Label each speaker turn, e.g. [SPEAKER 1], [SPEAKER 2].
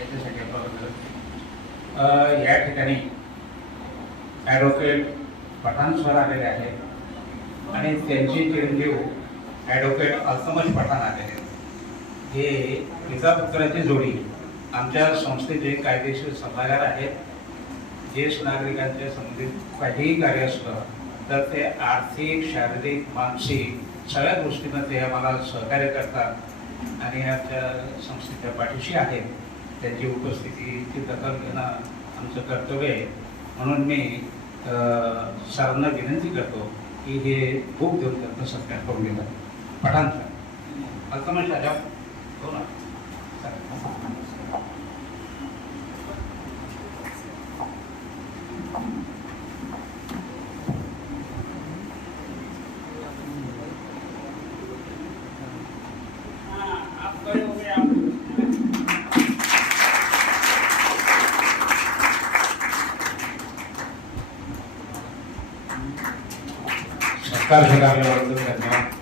[SPEAKER 1] याच्यासाठी आपण या ठिकाणी ॲडव्होकेट पठाण सर आलेले आहेत. आणि त्यांचे चिरंजीव ॲडव्होकेट अलसमज पठाण आलेले आहेत. हे पिता पुत्राची जोडी आमच्या संस्थेचे कायदेशीर सल्लागार आहेत. ज्येष्ठ नागरिकांच्या संबंधित काहीही कार्य असलं तर ते आर्थिक शारीरिक मानसिक सगळ्या गोष्टीमध्ये ते आम्हाला सहकार्य करतात. आणि आमच्या संस्थेच्या पाठीशी आहेत त्यांची उपस्थितीची दखल घेणं आमचं कर्तव्य आहे. म्हणून मी सरांना विनंती करतो की हे बुक देऊन त्यांचा सत्कार करून घेतात. पठाण. सर अलकमल हो ना. karşıdan yardım etmem.